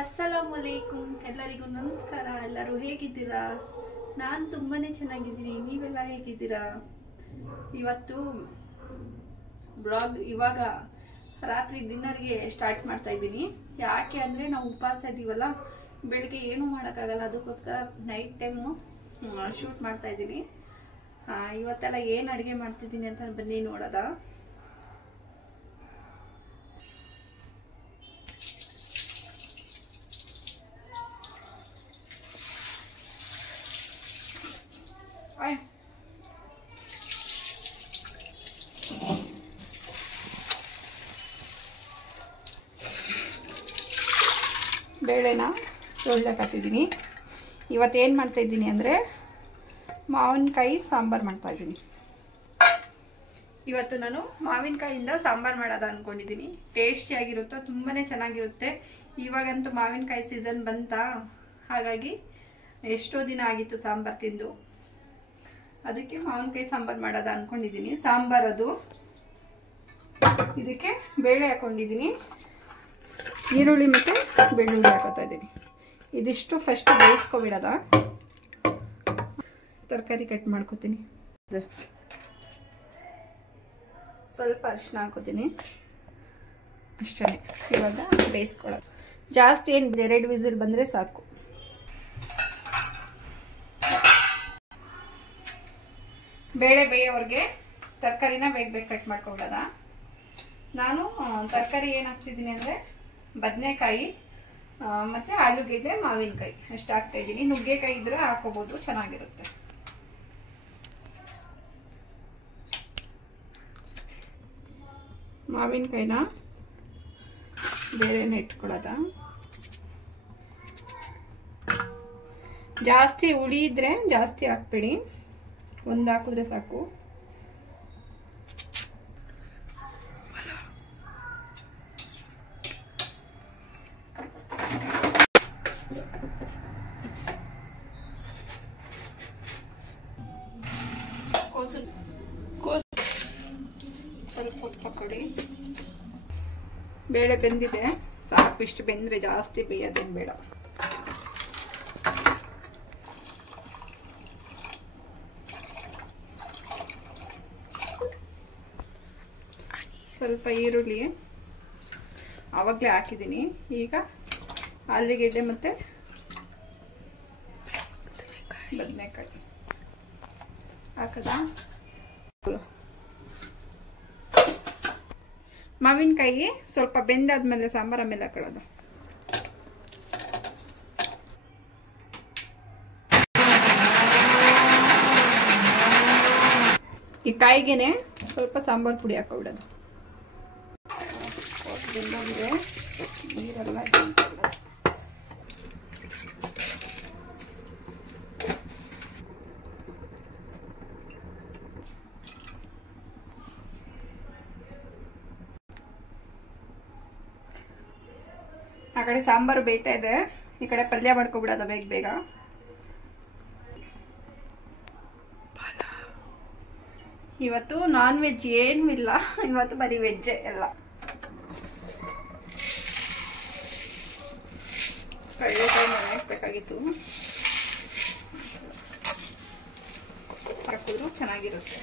ಅಸ್ಸಲಾಮು ಅಲೈಕುಂ ಎಲ್ಲರಿಗೂ ನಮಸ್ಕಾರ. ಎಲ್ಲರೂ ಹೇಗಿದ್ದೀರಾ? ನಾನು ತುಂಬಾನೇ ಚೆನ್ನಾಗಿದ್ದೀನಿ. ನೀವೆಲ್ಲ ಹೇಗಿದ್ದೀರಾ? ಇವತ್ತು ಬ್ಲಾಗ್ ಇವಾಗ ರಾತ್ರಿ ಡಿನ್ನರ್ಗೆ ಸ್ಟಾರ್ಟ್ ಮಾಡ್ತಾ ಇದ್ದೀನಿ. ಯಾಕೆ ಅಂದರೆ ನಾವು ಉಪವಾಸ ಇದ್ದೀವಲ್ಲ, ಬೆಳಿಗ್ಗೆ ಏನೂ ಮಾಡೋಕ್ಕಾಗಲ್ಲ. ಅದಕ್ಕೋಸ್ಕರ ನೈಟ್ ಟೈಮು ಶೂಟ್ ಮಾಡ್ತಾ ಇದ್ದೀನಿ. ಇವತ್ತೆಲ್ಲ ಏನು ಅಡುಗೆ ಮಾಡ್ತಿದ್ದೀನಿ ಅಂತ ಬನ್ನಿ ನೋಡೋದ. ಬೇಳೆನ ತೊಳ್ದಾಕಿದ್ದೀನಿ. ಇವತ್ತೇನು ಮಾಡ್ತಾಯಿದ್ದೀನಿ ಅಂದರೆ ಮಾವಿನಕಾಯಿ ಸಾಂಬಾರು ಮಾಡ್ತಾಯಿದ್ದೀನಿ. ಇವತ್ತು ನಾನು ಮಾವಿನಕಾಯಿಯಿಂದ ಸಾಂಬಾರು ಮಾಡೋದ ಅಂದ್ಕೊಂಡಿದ್ದೀನಿ. ಟೇಸ್ಟಿಯಾಗಿರುತ್ತೋ, ತುಂಬಾ ಚೆನ್ನಾಗಿರುತ್ತೆ. ಇವಾಗಂತೂ ಮಾವಿನಕಾಯಿ ಸೀಸನ್ ಬಂತಾ, ಹಾಗಾಗಿ ಎಷ್ಟೋ ದಿನ ಆಗಿತ್ತು ಸಾಂಬಾರು ತಿಂದು. ಅದಕ್ಕೆ ಮಾವಿನಕಾಯಿ ಸಾಂಬಾರು ಮಾಡೋದ ಅಂದ್ಕೊಂಡಿದ್ದೀನಿ. ಸಾಂಬಾರು ಅದು. ಇದಕ್ಕೆ ಬೇಳೆ ಹಾಕೊಂಡಿದ್ದೀನಿ, ಈರುಳ್ಳಿ ಮತ್ತು ಬೆಳ್ಳುಳ್ಳಿ ಹಾಕೋತಾ ಇದ್ದೀನಿ. ಇದಿಷ್ಟು ಫಸ್ಟ್ ಬೇಯಿಸ್ಕೊಬಿಡೋದ. ತರಕಾರಿ ಕಟ್ ಮಾಡ್ಕೊತೀನಿ. ಸ್ವಲ್ಪ ಅರಿಶಿನ ಹಾಕೋತೀನಿ ಅಷ್ಟೇ. ಇವಾಗ ಬೇಯಿಸ್ಕೊಳ್ಳೋದು. ಜಾಸ್ತಿ ಏನು 2 ವಿಸಿಲ್ ಬಂದರೆ ಸಾಕು. ಬೇಳೆ ಬೇಯೋವರೆಗೆ ತರಕಾರಿನ ಬೇಗ ಕಟ್ ಮಾಡ್ಕೊಬಿಡೋದ. ನಾನು ತರಕಾರಿ ಏನು ಹಾಕ್ತಿದ್ದೀನಿ ಅಂದರೆ ಬದನೆಕಾಯಿ ಮತ್ತು ಆಲೂಗೆಡ್ಡೆ, ಮಾವಿನಕಾಯಿ ಅಷ್ಟು ಹಾಕ್ತಾ ಇದ್ದೀನಿ. ನುಗ್ಗೆಕಾಯಿ ಇದ್ರೆ ಹಾಕೋಬೋದು, ಚೆನ್ನಾಗಿರುತ್ತೆ. ಮಾವಿನಕಾಯಿನ ಬೇರೆನೇ ಇಟ್ಕೊಳ್ಳೋದ. ಜಾಸ್ತಿ ಹುಳಿ ಇದ್ರೆ ಜಾಸ್ತಿ ಹಾಕ್ಬೇಡಿ, ಒಂದು ಹಾಕಿದ್ರೆ ಸಾಕು. ಸ್ವಲ್ಪ ಉಪ್ಪು ಕೊಡಿ. ಬೇಳೆ ಬೆಂದಿದೆ ಸಾಕು. ಇಷ್ಟು ಬೆಂದರೆ ಜಾಸ್ತಿ ಬೇಯೋದೇನು ಬೇಡ. ಸ್ವಲ್ಪ ಈರುಳ್ಳಿ ಆವಾಗಲೇ ಹಾಕಿದ್ದೀನಿ. ಈಗ ಆಲೂಗೆಡ್ಡೆ ಮತ್ತು ಬದನೆಕಾಯಿ ಹಾಕದ. ಮಾವಿನಕಾಯಿ ಸ್ವಲ್ಪ ಬೆಂದಾದ್ಮೇಲೆ ಸಾಂಬಾರ ಮೇಲೆ ಹಾಕೊಳ್ಳೋದು. ಈ ಕಾಯಿಗೆನೆ ಸ್ವಲ್ಪ ಸಾಂಬಾರು ಪುಡಿ ಹಾಕೊಬಿಡೋದು. ಬೆಂದಾಗಿದೆ, ನೀರೆಲ್ಲ ಆ ಕಡೆ ಸಾಂಬಾರು ಬೇಯ್ತಾ ಇದೆ, ಈ ಕಡೆ ಪಲ್ಯ ಮಾಡ್ಕೊಬಿಡೋದ ಬೇಗ ಬೇಗ. ಇವತ್ತು ನಾನ್ ವೆಜ್ ಏನೂ ಇಲ್ಲ, ಇವತ್ತು ಬರೀ ವೆಜ್ಜೆ ಎಲ್ಲ. ಕಡಲೆಕಾಯಿ ನೆನೆ ಹಾಕ್ಬೇಕಾಗಿತ್ತು, ಹಾಕಿದ್ರು ಚೆನ್ನಾಗಿರುತ್ತೆ.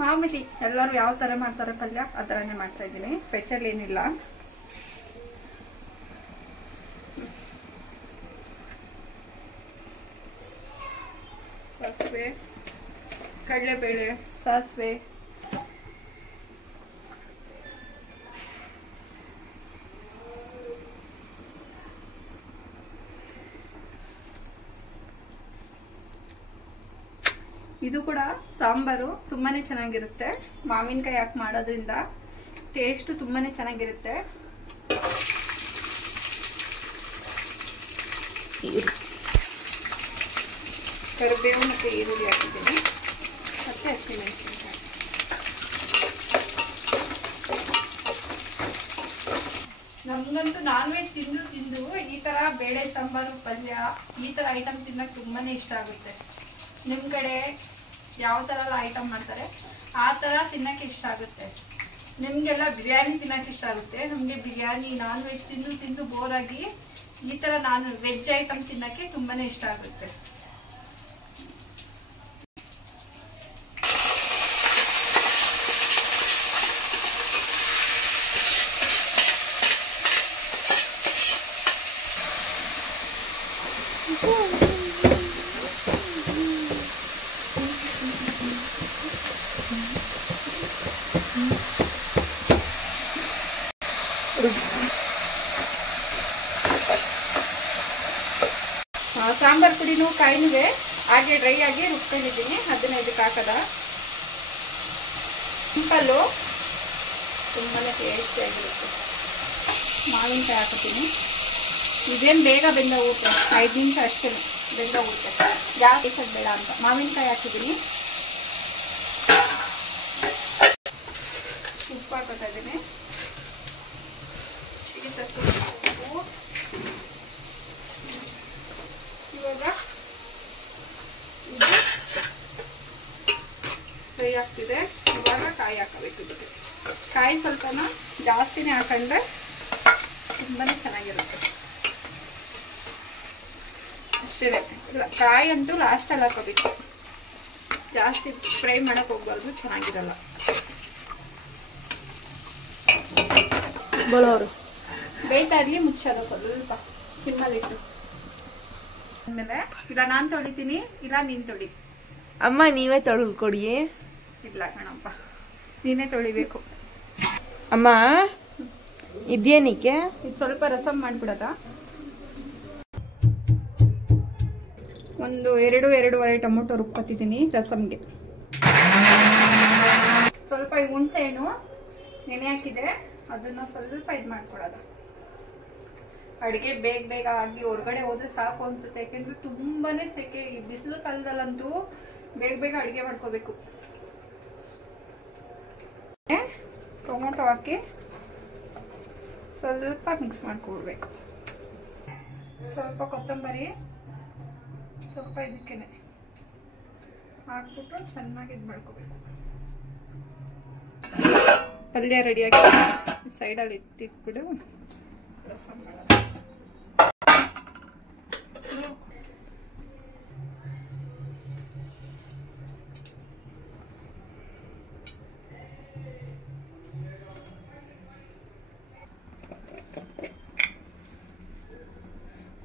ಮಾಮೂಲಿ ಎಲ್ಲರೂ ಯಾವ ಥರ ಮಾಡ್ತಾರೆ ಪಲ್ಯ ಆ ಥರನೇ ಮಾಡ್ತಾ ಇದ್ದೀನಿ. ಸ್ಪೆಷಲ್ ಏನಿಲ್ಲ. ಸಾಸಿವೆ, ಕಡಲೆಬೇಳೆ, ಸಾಸಿವೆ, ಇದು ಕೂಡ ಸಾಂಬಾರು ತುಂಬಾನೇ ಚೆನ್ನಾಗಿರುತ್ತೆ. ಮಾವಿನಕಾಯಿ ಹಾಕಿ ಮಾಡೋದ್ರಿಂದ ಟೇಸ್ಟ್ ತುಂಬಾನೇ ಚೆನ್ನಾಗಿರುತ್ತೆ. ಕರಿಬೇವು ಮತ್ತು ಈರುಳ್ಳಿ ಹಾಕಿದ್ದೀನಿ, ಮತ್ತು ಹಸಿಮೆಣಸಿನಕಾಯಿ. ನಮಗಂತೂ ನಾನ್ ವೆಜ್ ತಿಂದು ತಿಂದು ಈ ಥರ ಬೇಳೆ ಸಾಂಬಾರು ಪಲ್ಯ ಈ ಥರ ಐಟಮ್ ತಿನ್ನೋಕೆ ತುಂಬಾನೇ ಇಷ್ಟ ಆಗುತ್ತೆ. ನಿಮ್ಮ ಕಡೆ ಯಾವ ಥರ ಎಲ್ಲ ಐಟಮ್ ಮಾಡ್ತಾರೆ ಆ ಥರ ತಿನ್ನೋಕ್ಕೆ ಇಷ್ಟ ಆಗುತ್ತೆ. ನಿಮ್ಗೆಲ್ಲ ಬಿರಿಯಾನಿ ತಿನ್ನಕ್ಕೆ ಇಷ್ಟ ಆಗುತ್ತೆ. ನಮ್ಗೆ ಬಿರಿಯಾನಿ ನಾನ್ ವೆಜ್ ತಿಂದು ಬೋರ್ ಆಗಿ ಈ ತರ ವೆಜ್ ಐಟಮ್ ತಿನ್ನಕ್ಕೆ ತುಂಬಾನೇ ಇಷ್ಟ ಆಗುತ್ತೆ. ಸಾಂಬಾರ್ ಪುಡಿನೂ ಕಾಯಿನುವೆ ಹಾಗೆ ಡ್ರೈ ಆಗಿ ರುಬ್ಕೊಂಡಿದ್ದೀನಿ. ಅದನ್ನ ಇದಕ್ಕೆ ಹಾಕದ ಸಿಂಪಲ್ಲು, ತುಂಬಾನೇ ಟೇಸ್ಟಿಯಾಗಿರುತ್ತೆ. ಮಾವಿನಕಾಯಿ ಹಾಕತೀನಿ. ಇದೇನು ಬೇಗ ಬೆಂದ ಹೋಗುತ್ತೆ, 5 ನಿಮಿಷ ಅಷ್ಟೇ ಬೆಂದ ಹೋಗುತ್ತೆ, ಜಾಸ್ತಿ ಬೇಡ ಅಂತ ಮಾವಿನಕಾಯಿ ಹಾಕಿದ್ದೀನಿ. ಉಪ್ಪು ಹಾಕೋತಾ ಇದ್ದೀನಿ. ಇವಾಗ ಇದು ಫ್ರೈ ಆಗ್ತಿದೆ. ಇವಾಗ ಕಾಯಿ ಹಾಕಬೇಕು. ಇದಕ್ಕೆ ಕಾಯಿ ಸ್ವಲ್ಪನ ಜಾಸ್ತಿನೇ ಹಾಕೊಂಡ್ರೆ ತುಂಬಾನೇ ಚೆನ್ನಾಗಿರುತ್ತೆ. ಅಷ್ಟೇ, ಕಾಯಿ ಅಂತೂ ಲಾಸ್ಟಲ್ಲಿ ಹಾಕೋಬೇಕು, ಜಾಸ್ತಿ ಫ್ರೈ ಮಾಡಕ್ ಹೋಗ್ಬಾರ್ದು, ಚೆನ್ನಾಗಿರಲ್ಲ. ಬರೋರು ಬೇಯ್ತಾ ಇರಲಿ, ಮುಚ್ಚೋದು ಸ್ವಲ್ಪ ಸಿಮ್ಮಲ್ಲಿಟ್ಟು. ಆಮೇಲೆ ಇಲ್ಲ ನಾನು ತೊಳಿತೀನಿ, ಇಲ್ಲ ನೀನ್ ತೊಳಿ. ಅಮ್ಮ ನೀವೇ ತೊಳ್ಕೊಡಿ. ಇಲ್ಲ ಕಣಪ್ಪ, ನೀನೇ ತೊಳಿಬೇಕು. ಅಮ್ಮ ಇದೇನಿಕ್ಕೆ ಇದು ಸ್ವಲ್ಪ ರಸಮ್ ಮಾಡ್ಬಿಡದ. ಒಂದು 2-2.5 ಟೊಮೊಟೊ ರುಬ್ಕೊತಿದ್ದೀನಿ ರಸಮ್ಗೆ. ಸ್ವಲ್ಪ ಹುಣಸೆ ಹಣ್ಣು ನೆನೆ ಹಾಕಿದೆ, ಅದನ್ನ ಸ್ವಲ್ಪ ಇದು ಮಾಡ್ಕೊಡೋದ. ಅಡುಗೆ ಬೇಗ ಆಗಿ ಹೊರಗಡೆ ಹೋದ್ರೆ ಸಾಕು ಅನ್ಸುತ್ತೆ, ಯಾಕೆಂದ್ರೆ ತುಂಬಾನೇ ಸೆಕೆ. ಈ ಬಿಸಿಲು ಕಾಲದಲ್ಲಂತೂ ಬೇಗ ಅಡುಗೆ ಮಾಡ್ಕೋಬೇಕು. ಟೊಮೊಟೊ ಹಾಕಿ ಸ್ವಲ್ಪ ಮಿಕ್ಸ್ ಮಾಡ್ಕೊಡ್ಬೇಕು. ಸ್ವಲ್ಪ ಕೊತ್ತಂಬರಿ ಸ್ವಲ್ಪ ಇದಕ್ಕೇನೆ ಹಾಕ್ಬಿಟ್ಟು ಚೆನ್ನಾಗಿ ಇದು ಮಾಡ್ಕೋಬೇಕು. ಪಲ್ಯ ರೆಡಿಯಾಗಿ ಸೈಡಲ್ಲಿ ಇಟ್ಟಿಟ್ಬಿಡು. ರಸಮ್ ಮಾಡೋದು.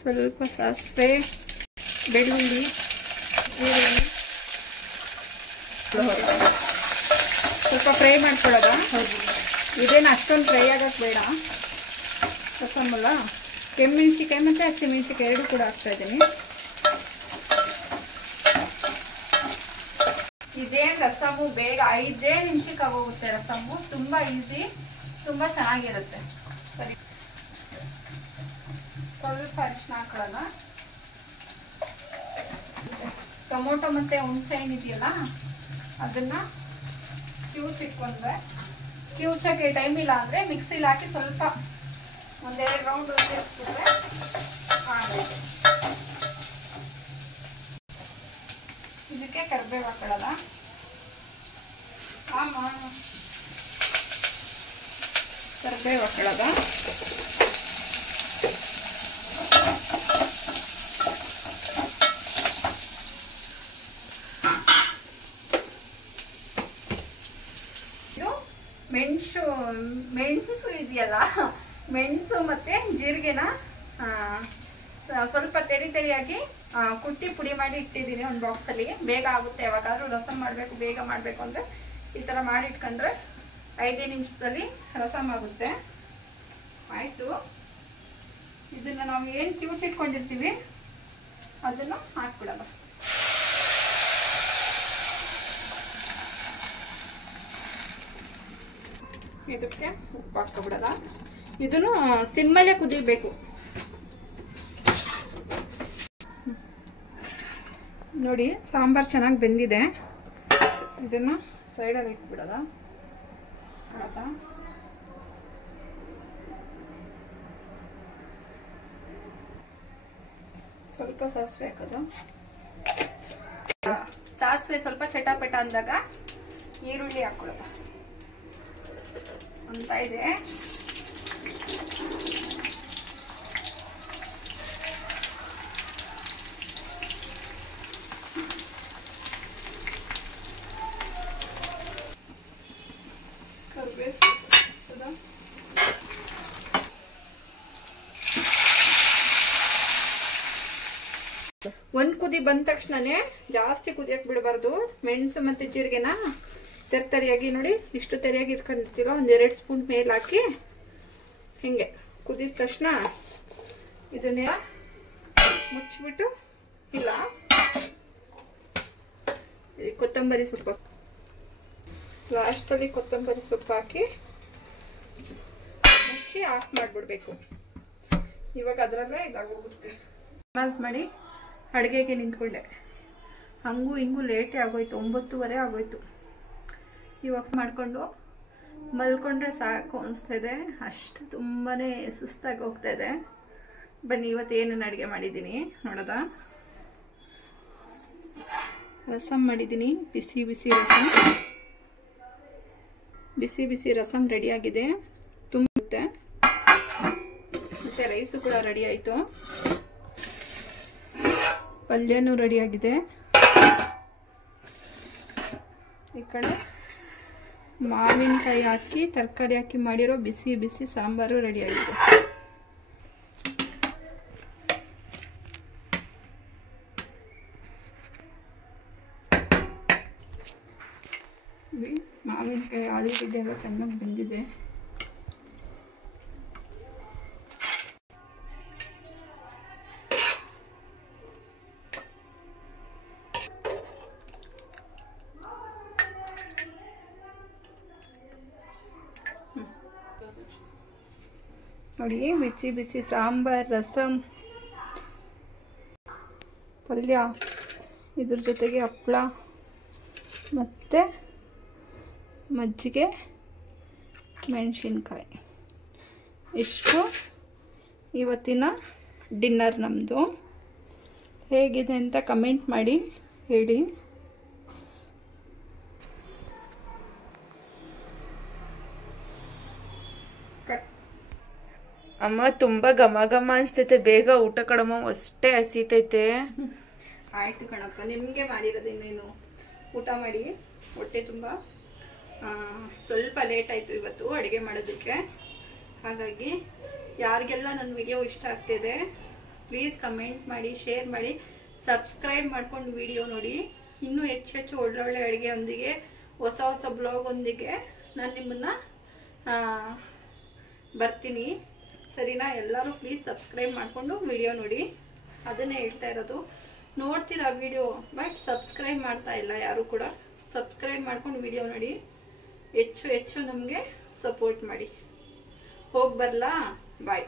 ಸ್ವಲ್ಪ ಸಾಸಿವೆ, ಬೆಳ್ಳುಳ್ಳಿ, ಈರುಳ್ಳಿ ಸ್ವಲ್ಪ ಫ್ರೈ ಮಾಡ್ಕೊಳ್ಳೋದ. ಇದೇನು ಅಷ್ಟೊಂದು ಫ್ರೈ ಆಗಕ್ಕೆ ಬೇಡ. ರಸಮಲ್ಲ, ಕೆಮ್ಮೆಣ್ಸಿಕಾಯಿ ಮತ್ತು ಹಸಿಮೆಣ್ಸಿಕಾಯಿ 2 ಕೂಡ ಹಾಕ್ತಾ ಇದ್ದೀನಿ. ಇದೇನು ರಸಮು ಬೇಗ 5 ನಿಮಿಷಕ್ಕೆ ಆಗೋಗುತ್ತೆ. ರಸಮು ತುಂಬಾ ಈಸಿ, ತುಂಬಾ ಚೆನ್ನಾಗಿರುತ್ತೆ. ಸರಿ, ಸ್ವಲ್ಪ ಅರಿಶಿನ ಹಾಕೊಳ್ಳೋಣ. ಟೊಮೊಟೊ ಮತ್ತೆ ಹುಣಸೆ ಹಣ್ಣು ಇದೆಯಲ್ಲ, ಅದನ್ನ ಕಿವುಚಿಟ್ಕೊಂಡ್ರೆ, ಕಿವುಚಕ್ಕೆ ಟೈಮ್ ಇಲ್ಲ ಅಂದ್ರೆ ಮಿಕ್ಸಿಲಿ ಹಾಕಿ ಸ್ವಲ್ಪ 1-2 ರೌಂಡ್ ತಿರ್ಸ್ಬಿಟ್ರೆ ಆಗೈತೆ. ಇದಕ್ಕೆ ಕರಿಬೇವು ಹಾಕೊಳ್ಳೋದ. ಕರಿಬೇವು ಹಾಕೊಳ್ಳೋದ. ಮೆಣಸು ಇದೆಯಲ್ಲ, ಮೆಣಸು ಮತ್ತೆ ಜೀರಿಗೆನ ಸ್ವಲ್ಪ ತೆರಿಯಾಗಿ ಕುಟ್ಟಿ ಪುಡಿ ಮಾಡಿ ಇಟ್ಟಿದ್ದೀನಿ ಒಂದು ಬಾಕ್ಸಲ್ಲಿ. ಬೇಗ ಆಗುತ್ತೆ. ಯಾವಾಗಾದ್ರೂ ರಸಮ್ ಮಾಡಬೇಕು, ಬೇಗ ಮಾಡಬೇಕು ಅಂದರೆ ಈ ಥರ ಮಾಡಿ ಇಟ್ಕೊಂಡ್ರೆ 5 ನಿಮಿಷದಲ್ಲಿ ರಸಮ್ ಆಗುತ್ತೆ. ಆಯಿತು, ಇದನ್ನು ನಾವು ಏನು ಕಿವುಚಿಟ್ಕೊಂಡಿರ್ತೀವಿ ಅದನ್ನು ಹಾಕ್ಬಿಡೋಣ. ಇದಕ್ಕೆ ಉಪ್ಪು ಹಾಕ್ಬಿಡೋದ. ಇದನ್ನು ಸಿಮ್ಮಲ್ಲೇ ಕುದಿಬೇಕು. ನೋಡಿ ಸಾಂಬಾರ್ ಚೆನ್ನಾಗಿ ಬೆಂದಿದೆ. ಇದನ್ನ ಸೈಡಲ್ಲಿ ಇಟ್ಬಿಡೋದ. ಸ್ವಲ್ಪ ಸಾಸಿವೆ ಹಾಕೋದು. ಸಾಸಿವೆ ಸ್ವಲ್ಪ ಚಟಾಪಟ ಅಂದಾಗ ಈರುಳ್ಳಿ ಹಾಕೊಳ್ಳೋದು. ಅಂತ ಇದೆ. ಒಂದ್ ಕುದಿ ಬಂದ ತಕ್ಷಣನೇ ಜಾಸ್ತಿ ಕುದಿಯಕ್ ಬಿಡಬಾರ್ದು. ಮೆಣಸು ಮತ್ತೆ ಜೀರಿಗೆನ ತೆರಿಯಾಗಿ ನೋಡಿ, ಇಷ್ಟು ತೆರಿಯಾಗಿ ಇಟ್ಕೊಂಡಿರ್ತೀರೋ ಒಂದ್ 2 ಸ್ಪೂನ್ ಮೇಲೆ ಹಾಕಿ ಹಿಂಗೆ ಕುದಿದ ತಕ್ಷಣ ಇದನ್ನೇ ಮುಚ್ಚಿಬಿಟ್ಟು, ಇಲ್ಲ ಕೊತ್ತಂಬರಿ ಸೊಪ್ಪು ಲಾಸ್ಟಲ್ಲಿ ಕೊತ್ತಂಬರಿ ಸೊಪ್ಪು ಹಾಕಿ ಮುಚ್ಚಿ ಆಫ್ ಮಾಡಿಬಿಡ್ಬೇಕು. ಇವಾಗ ಅದರಲ್ಲೇ ಇದಾಗೋಗುತ್ತೆ. ನಮಾಜ್ ಮಾಡಿ ಅಡುಗೆಗೆ ನಿಂತ್ಕೊಂಡೆ. ಹಂಗೂ ಹಿಂಗೂ ಲೇಟೇ ಆಗೋಯ್ತು, 9:30 ಆಗೋಯ್ತು. ಇವಾಗ ಮಾಡಿಕೊಂಡು ಮಲ್ಕೊಂಡ್ರೆ ಸಾಕು ಅನಿಸ್ತಾಯಿದೆ, ಅಷ್ಟು ತುಂಬಾ ಸುಸ್ತಾಗಿ ಹೋಗ್ತಾಯಿದೆ. ಬನ್ನಿ ಇವತ್ತು ಏನೇನು ಅಡುಗೆ ಮಾಡಿದ್ದೀನಿ ನೋಡೋದ. ರಸಮ್ ಮಾಡಿದ್ದೀನಿ, ಬಿಸಿ ಬಿಸಿ ರಸಮ್. ಬಿಸಿ ಬಿಸಿ ರಸಮ್ ರೆಡಿಯಾಗಿದೆ, ತುಂಬುತ್ತೆ. ಮತ್ತು ರೈಸು ಕೂಡ ರೆಡಿ ಆಯಿತು, ಪಲ್ಯನೂ ರೆಡಿಯಾಗಿದೆ. ಈ ಕಡೆ ಮಾವಿನಕಾಯಿ ಹಾಕಿ ತರಕಾರಿ ಹಾಕಿ ಮಾಡಿರೋ ಬಿಸಿ ಬಿಸಿ ಸಾಂಬಾರು ರೆಡಿಯಾಗಿದೆ. ಮಾವಿನಕಾಯಿ ಆಲೂಗಡ್ಡೆ ಎಲ್ಲ ಚೆನ್ನಾಗಿ ಬಂದಿದೆ. ನೋಡಿ, ಬಿಸಿ ಬಿಸಿ ಸಾಂಬಾರ್, ರಸಮ್, ಪಲ್ಯ, ಇದ್ರ ಜೊತೆಗೆ ಹಪ್ಪಳ ಮತ್ತು ಮಜ್ಜಿಗೆ, ಮೆಣಸಿನ್ಕಾಯಿ. ಇಷ್ಟು ಇವತ್ತಿನ ಡಿನ್ನರ್ ನಮ್ಮದು. ಹೇಗಿದೆ ಅಂತ ಕಮೆಂಟ್ ಮಾಡಿ ಹೇಳಿ. ಅಮ್ಮ ತುಂಬಾ ಘಮ ಘಮ ಅನ್ಸ್ತೈತೆ, ಬೇಗ ಊಟ ಕಡಮ್ಮ, ಅಷ್ಟೇ ಹಸಿತೈತೆ. ಆಯ್ತು ಕಣಪ್ಪ, ನಿಮಗೆ ಮಾಡಿರೋದು ಇನ್ನೇನು. ಊಟ ಮಾಡಿ, ಹೊಟ್ಟೆ ತುಂಬ. ಸ್ವಲ್ಪ ಲೇಟ್ ಆಯಿತು ಇವತ್ತು ಅಡುಗೆ ಮಾಡೋದಕ್ಕೆ. ಹಾಗಾಗಿ ಯಾರಿಗೆಲ್ಲ ನನ್ನ ವಿಡಿಯೋ ಇಷ್ಟ ಆಗ್ತಿದೆ ಪ್ಲೀಸ್ ಕಮೆಂಟ್ ಮಾಡಿ, ಶೇರ್ ಮಾಡಿ, ಸಬ್ಸ್ಕ್ರೈಬ್ ಮಾಡ್ಕೊಂಡು ವಿಡಿಯೋ ನೋಡಿ. ಇನ್ನೂ ಹೆಚ್ಚೆಚ್ಚು ಒಳ್ಳೊಳ್ಳೆ ಅಡುಗೆಯೊಂದಿಗೆ, ಹೊಸ ಹೊಸ ಬ್ಲಾಗೊಂದಿಗೆ ನಾನು ನಿಮ್ಮನ್ನು ಬರ್ತೀನಿ, ಸರಿನಾ? ಎಲ್ಲರೂ ಪ್ಲೀಸ್ ಸಬ್ಸ್ಕ್ರೈಬ್ ಮಾಡಿಕೊಂಡು ವಿಡಿಯೋ ನೋಡಿ. ಅದನ್ನೇ ಹೇಳ್ತಾ ಇರೋದು. ನೋಡ್ತೀರಾ ವಿಡಿಯೋ, ಬಟ್ ಸಬ್ಸ್ಕ್ರೈಬ್ ಮಾಡ್ತಾ ಇಲ್ಲ ಯಾರು ಕೂಡ. ಸಬ್ಸ್ಕ್ರೈಬ್ ಮಾಡ್ಕೊಂಡು ವಿಡಿಯೋ ನೋಡಿ, ಹೆಚ್ಚು ಹೆಚ್ಚು ನಮಗೆ ಸಪೋರ್ಟ್ ಮಾಡಿ. ಹೋಗಿ ಬರಲಾ? ಬಾಯ್.